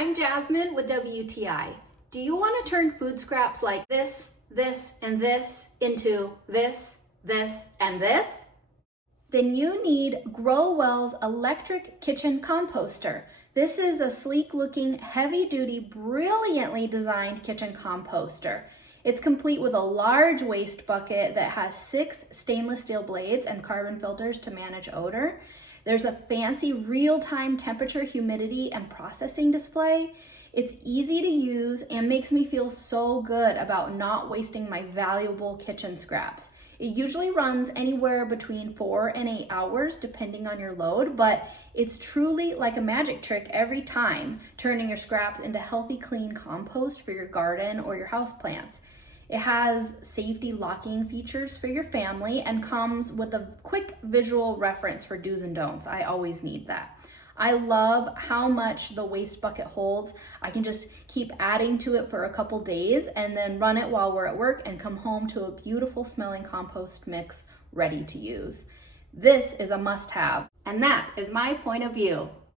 I'm Jasmine with WTI. Do you want to turn food scraps like this, and this into this, and this? Then you need Growell's electric kitchen composter. This is a sleek looking, heavy duty, brilliantly designed kitchen composter. It's complete with a large waste bucket that has 6 stainless steel blades and carbon filters to manage odor. There's a fancy real-time temperature, humidity, and processing display. It's easy to use and makes me feel so good about not wasting my valuable kitchen scraps. It usually runs anywhere between 4 and 8 hours depending on your load, but it's truly like a magic trick every time, turning your scraps into healthy, clean compost for your garden or your houseplants. It has safety locking features for your family and comes with a quick visual reference for do's and don'ts. I always need that. I love how much the waste bucket holds. I can just keep adding to it for a couple days and then run it while we're at work and come home to a beautiful smelling compost mix ready to use. This is a must-have, and that is my point of view.